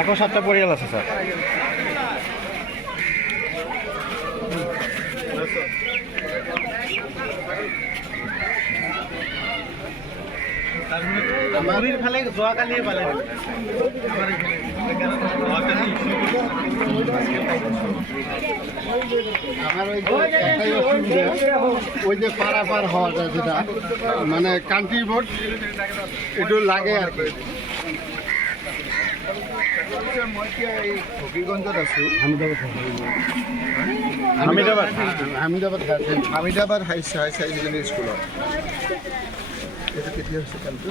এখন 7টা পরিয়াল আছে স্যার। বাড়ির ফেলে যোৱাকালি পালে আমার ওই যে পারাপার হওয়াটা যেটা মানে কান্ট্রি বোর্ড একটু লাগে আর কি। মই এতিয়া এই হবিগঞ্জত আছোঁ, হামিদাবাদ হাই ছেকেণ্ডেৰী স্কুলত। এইটো কেতিয়া হৈছে কামটো?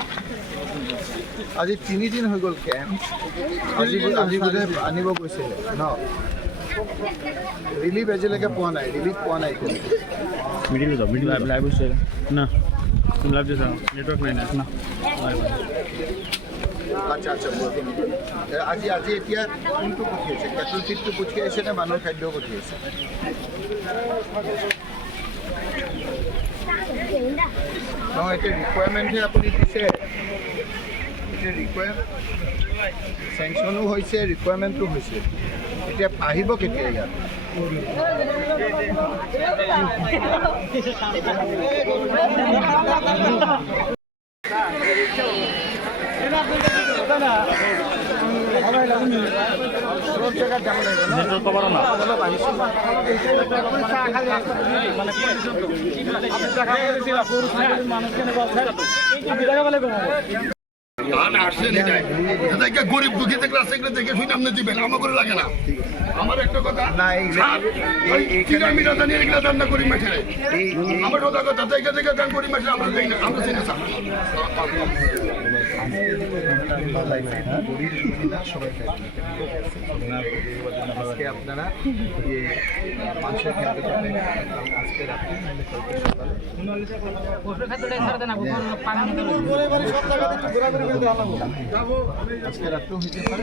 আজি 3 দিন হৈ গ'ল কেম্প। আজি বোলে আনিব গৈছিলে ন? ৰিলিফ এজিলৈকে পোৱা নাই, ৰিলিফ পোৱা নাই এতিয়ালৈকে। লাইভ হৈছে না, লাইভ দিছা নেটৱৰ্ক নাই না। আচ্ছা আচ্ছা, আজি এতিয়া কোনটো পঠিয়াইছে? কেটল ফিডটো পঠিয়াইছে নে মানুহৰ খাদ্য পঠিয়াইছে? নহয়, এতিয়া ৰিকুৱাৰমেণ্টহে আপুনি দিছে। এতিয়া চেংচনো হৈছে, ৰিকুৱাৰমেণ্টটো হৈছে। এতিয়া আহিব কেতিয়া ইয়াত? গরিব দুঃখী দেখলে দেখে শুনে আপনি দিবেন, আমার করে লাগে না। আমার একটা কথা রান্না করি মাঠে আমার ওটা কথা দেখে দেখে গান করি মাঠে আমরা দেই না, আমরা চিনি আজকে আপনারা যে মানুষের খাদ্য পাবেন আজকে রাত্রে আজকে রাত্রেও হইতে পারে।